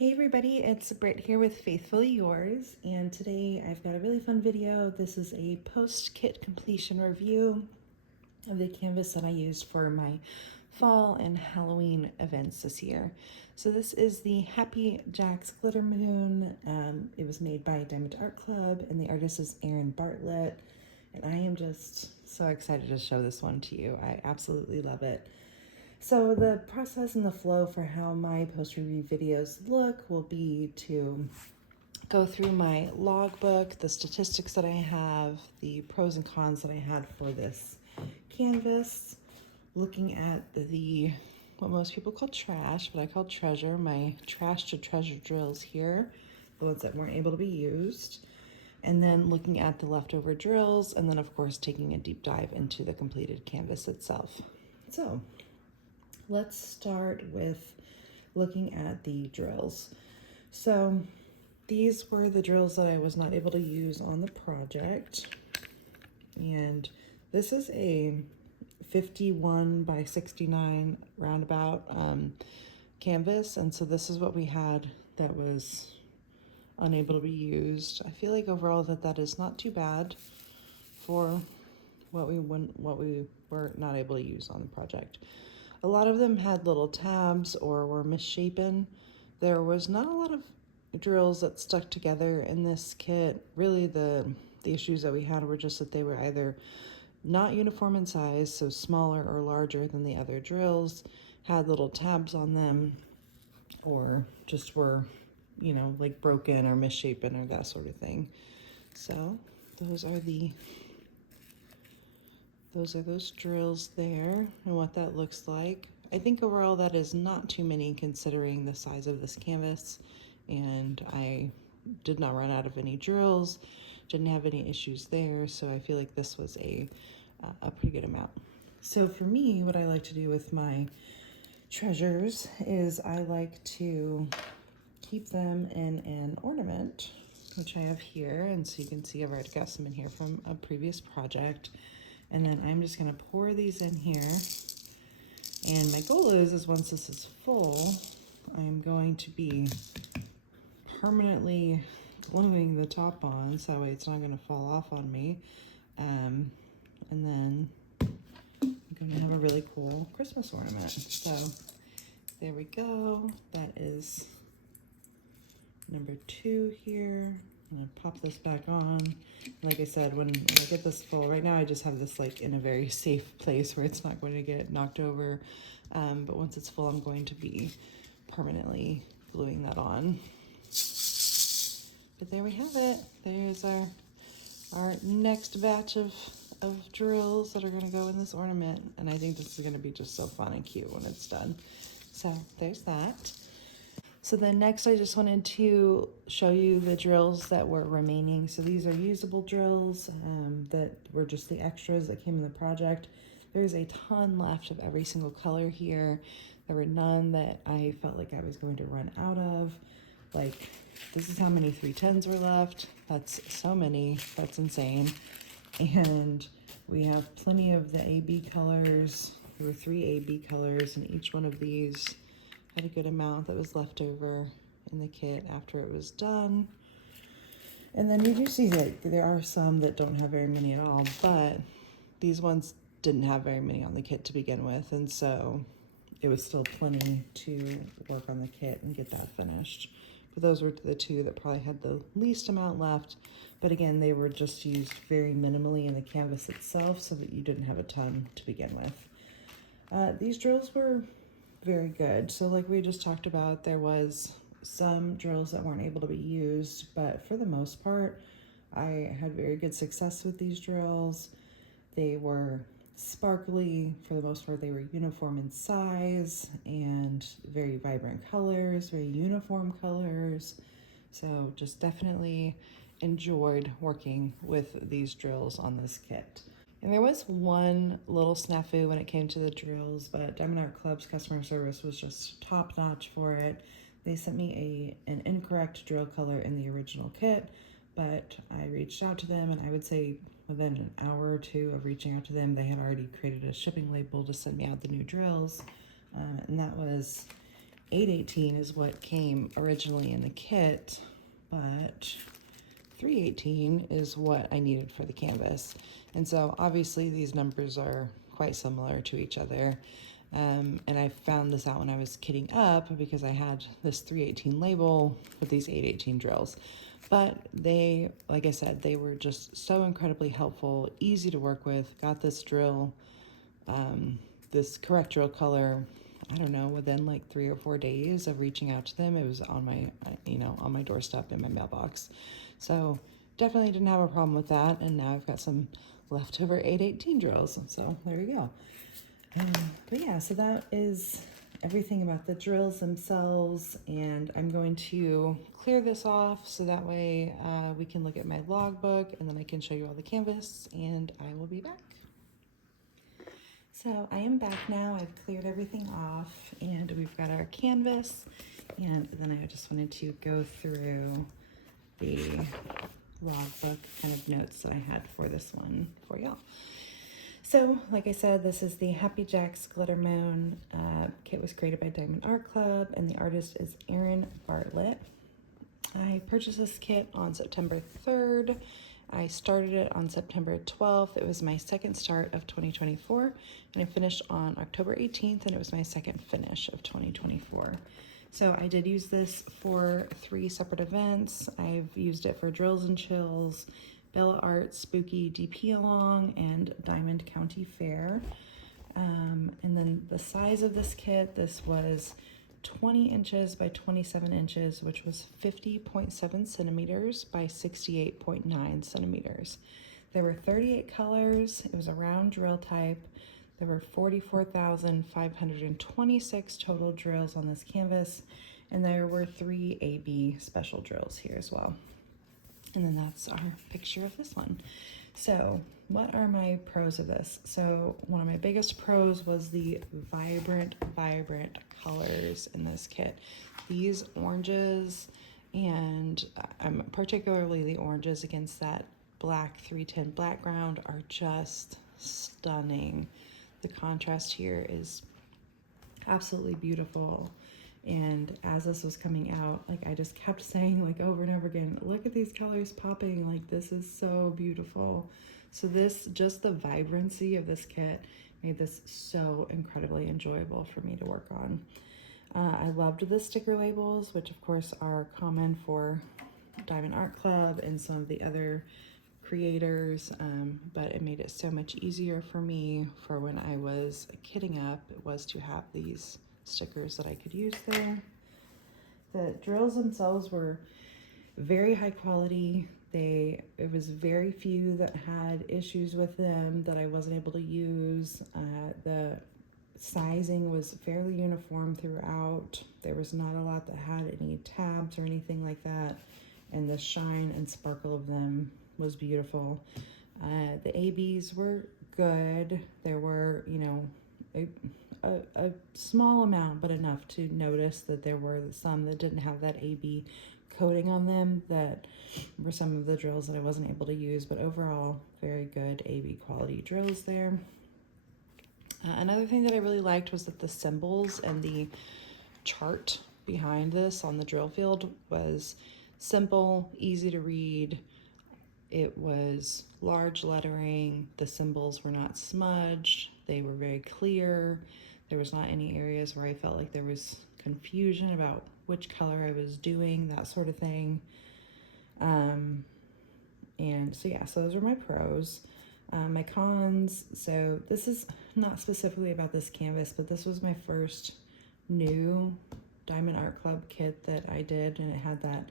Hey everybody, it's Britt here with FaithfuLee Yours, and today I've got a really fun video. This is a post-kit completion review of the canvas that I used for my fall and Halloween events this year. So this is the Happy Jack's Glitter Moon. It was made by Diamond Art Club, and the artist is Bartlett, and I am just so excited to show this one to you. I absolutely love it. So the process and the flow for how my post-review videos look will be to go through my logbook, the statistics that I have, the pros and cons that I had for this canvas, looking at the what most people call trash, but I call treasure, my trash to treasure drills here, the ones that weren't able to be used, and then looking at the leftover drills, and then of course taking a deep dive into the completed canvas itself. So let's start with looking at the drills. So these were the drills that I was not able to use on the project. And this is a 51 by 69 roundabout canvas. And so this is what we had that was unable to be used. I feel like overall that is not too bad for what we were not able to use on the project. A lot of them had little tabs or were misshapen. There was not a lot of drills that stuck together in this kit. Really the issues that we had were just that they were either not uniform in size, so smaller or larger than the other drills, had little tabs on them, or just were, you know, like broken or misshapen or that sort of thing. So those are those drills there and what that looks like. I think overall that is not too many considering the size of this canvas, and I did not run out of any drills, didn't have any issues there, so I feel like this was a pretty good amount. So for me, what I like to do with my treasures is I like to keep them in an ornament, which I have here, and so you can see I've already got some in here from a previous project. And then I'm just gonna pour these in here. And my goal is once this is full, I'm going to be permanently gluing the top on, so that way it's not gonna fall off on me. And then I'm gonna have a really cool Christmas ornament. So there we go. That is number 2 here. I'm gonna pop this back on. Like I said, when I get this full, right now I just have this like in a very safe place where it's not going to get knocked over. But once it's full, I'm going to be permanently gluing that on. But there we have it. There's our next batch of drills that are gonna go in this ornament. And I think this is gonna be just so fun and cute when it's done. So there's that. So then next I just wanted to show you the drills that were remaining. So these are usable drills that were just the extras that came in the project. There's a ton left of every single color here. There were none that I felt like I was going to run out of. Like, this is how many 310s were left. That's so many, that's insane. And we have plenty of the AB colors. There were 3 AB colors, and each one of these had a good amount that was left over in the kit after it was done. And then you do see that there are some that don't have very many at all, but these ones didn't have very many on the kit to begin with, and so it was still plenty to work on the kit and get that finished. But those were the 2 that probably had the least amount left, but again, they were just used very minimally in the canvas itself so that you didn't have a ton to begin with. These drills were very good. So like we just talked about, there was some drills that weren't able to be used, but for the most part, I had very good success with these drills. They were sparkly. For the most part, they were uniform in size and very vibrant colors, very uniform colors. So just definitely enjoyed working with these drills on this kit. And there was one little snafu when it came to the drills, but Diamond Art Club's customer service was just top notch for it. They sent me an incorrect drill color in the original kit, but I reached out to them, and I would say within an hour or 2 of reaching out to them, they had already created a shipping label to send me out the new drills. And that was 818 is what came originally in the kit, but 318 is what I needed for the canvas. And so obviously these numbers are quite similar to each other. And I found this out when I was kitting up because I had this 318 label with these 818 drills. But they, like I said, they were just so incredibly helpful, easy to work with. Got this drill, this correct drill color, I don't know, within like 3 or 4 days of reaching out to them. It was on my, on my doorstep in my mailbox. So definitely didn't have a problem with that. And now I've got some leftover 818 drills. So there you go. But yeah, so that is everything about the drills themselves. And I'm going to clear this off so that way we can look at my logbook, and then I can show you all the canvas, and I will be back. So I am back now. I've cleared everything off, and we've got our canvas. And then I just wanted to go through the logbook kind of notes that I had for this one for y'all. So, like I said, this is the Happy Jacks Glitter Moon. Kit was created by Diamond Art Club, and the artist is Bartlett. I purchased this kit on September 3rd. I started it on September 12th. It was my second start of 2024, and I finished on October 18th, and it was my second finish of 2024. So I did use this for 3 separate events. I've used it for Drills and Chills, Bella Art, Spooky DP Along, and Diamond County Fair. And then the size of this kit, this was 20 inches by 27 inches, which was 50.7 centimeters by 68.9 centimeters. There were 38 colors. It was a round drill type. There were 44,526 total drills on this canvas, and there were 3 AB special drills here as well. And then that's our picture of this one. So what are my pros of this? So one of my biggest pros was the vibrant colors in this kit. These oranges, and particularly the oranges against that black 310 background, are just stunning. The contrast here is absolutely beautiful. And as this was coming out, like, I just kept saying, like, over and over again, look at these colors popping, like, this is so beautiful. So this, just the vibrancy of this kit made this so incredibly enjoyable for me to work on. I loved the sticker labels, which of course are common for Diamond Art Club and some of the other creators, but it made it so much easier for me for when I was kitting up, it was to have these stickers that I could use there. The drills themselves were very high quality. It was very few that had issues with them that I wasn't able to use. The sizing was fairly uniform throughout. There was not a lot that had any tabs or anything like that, and the shine and sparkle of them was beautiful. The ABs were good. There were, a small amount, but enough to notice that there were some that didn't have that AB coating on them, that were some of the drills that I wasn't able to use, but overall very good AB quality drills there. Another thing that I really liked was that the symbols and the chart behind this on the drill field was simple, easy to read. It was large lettering. The symbols were not smudged. They were very clear. There was not any areas where I felt like there was confusion about which color I was doing, that sort of thing. And so yeah, so those are my pros. My cons, so this is not specifically about this canvas, but this was my first new Diamond Art Club kit that I did, and it had that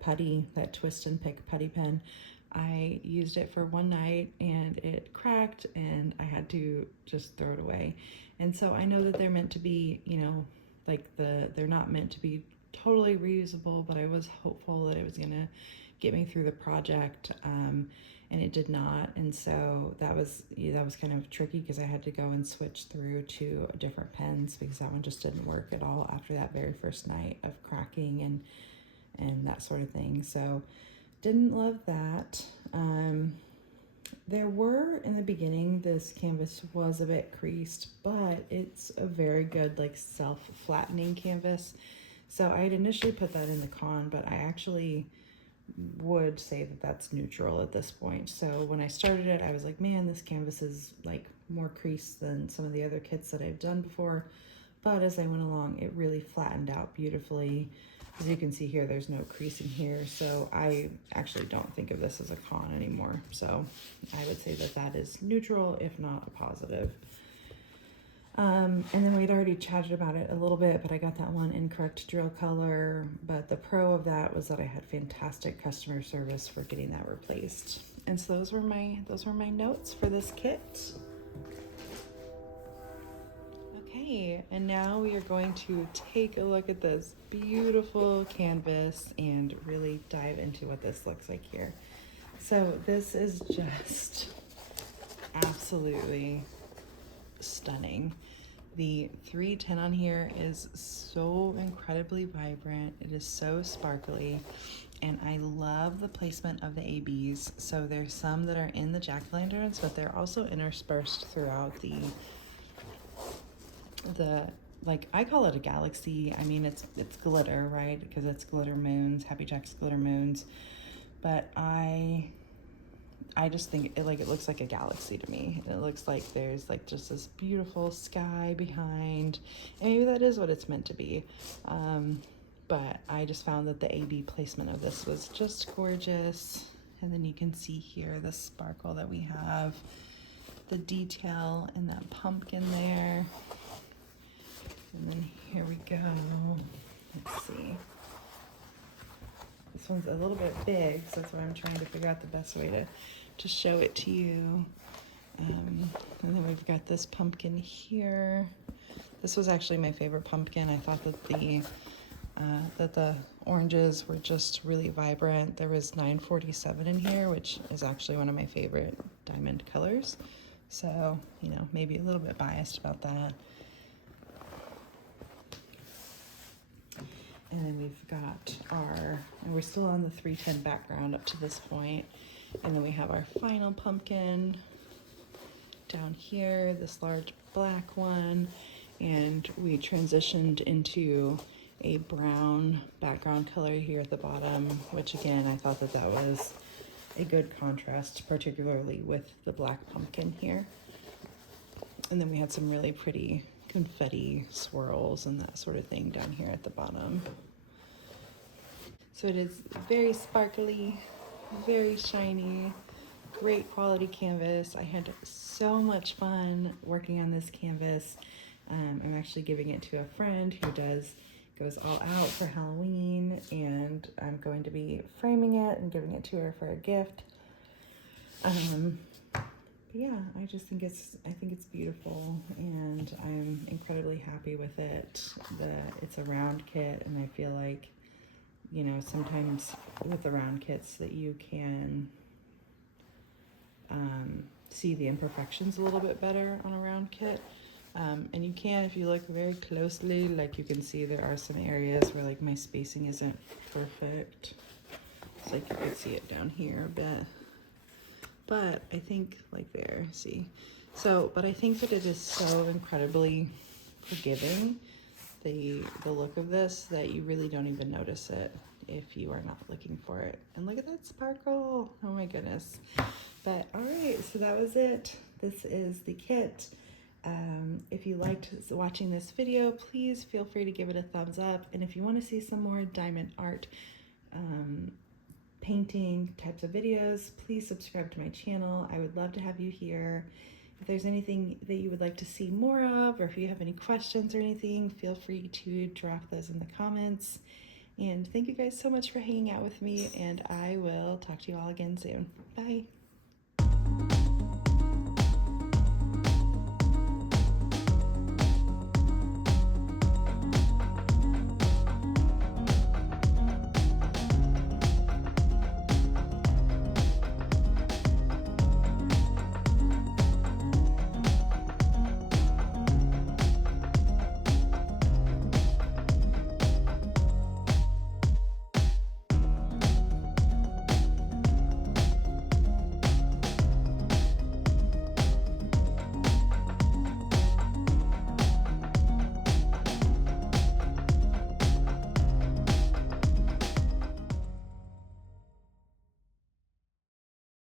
putty, that twist and pick putty pen. I used it for one night and it cracked, and I had to just throw it away. And so I know that they're meant to be, they're not meant to be totally reusable, but I was hopeful that it was gonna get me through the project, and it did not. And so that was kind of tricky because I had to go and switch through to different pens because that one just didn't work at all after that very first night of cracking and that sort of thing. So didn't love that. There were, in the beginning, this canvas was a bit creased, but it's a very good like self-flattening canvas. So I had initially put that in the con, but I actually would say that that's neutral at this point. So when I started it, I was like, man, this canvas is like more creased than some of the other kits that I've done before. But as I went along, it really flattened out beautifully. As you can see here, there's no creasing here. So I actually don't think of this as a con anymore. So I would say that that is neutral, if not a positive. And then we'd already chatted about it a little bit, but I got that one incorrect drill color. But the pro of that was that I had fantastic customer service for getting that replaced. And so those were my notes for this kit. Okay, and now we are going to take a look at this beautiful canvas and really dive into what this looks like here. So this is just absolutely stunning. The 310 on here is so incredibly vibrant. It is so sparkly, and I love the placement of the ABs. So there's some that are in the jack-o'-lanterns, but they're also interspersed throughout the like, I call it a galaxy. I mean, it's glitter, right? Because it's glitter moons, Happy Jack's glitter moons. But I just think it looks like a galaxy to me. It looks like there's like just this beautiful sky behind, and maybe that is what it's meant to be. But I just found that the AB placement of this was just gorgeous. And then you can see here the sparkle that we have, the detail in that pumpkin there. And then here we go. Let's see. This one's a little bit big, so that's why I'm trying to figure out the best way to show it to you. And then we've got this pumpkin here. This was actually my favorite pumpkin. I thought that the oranges were just really vibrant. There was 947 in here, which is actually one of my favorite diamond colors. So, you know, maybe a little bit biased about that. And then we've got and we're still on the 310 background up to this point. And then we have our final pumpkin down here, this large black one. And we transitioned into a brown background color here at the bottom, which again, I thought that was a good contrast, particularly with the black pumpkin here. And then we had some really pretty confetti swirls and that sort of thing down here at the bottom. So it is very sparkly, very shiny, great quality canvas. I had so much fun working on this canvas. I'm actually giving it to a friend who goes all out for Halloween, and I'm going to be framing it and giving it to her for a gift. Yeah, I just think it's beautiful, and I'm incredibly happy with it. It's a round kit, and I feel like, you know, sometimes with the round kits that you can see the imperfections a little bit better on a round kit. And you can, if you look very closely, like you can see there are some areas where like my spacing isn't perfect. It's like you could see it down here a bit. But I think like there, see? So, but I think that it is so incredibly forgiving, the look of this, that you really don't even notice it if you are not looking for it. And look at that sparkle. Oh my goodness. But all right, so that was it. This is the kit. If you liked watching this video, please feel free to give it a thumbs up. And if you want to see some more diamond art, painting types of videos, please subscribe to my channel. I would love to have you here. If there's anything that you would like to see more of, or if you have any questions or anything, feel free to drop those in the comments. And thank you guys so much for hanging out with me, and I will talk to you all again soon. Bye.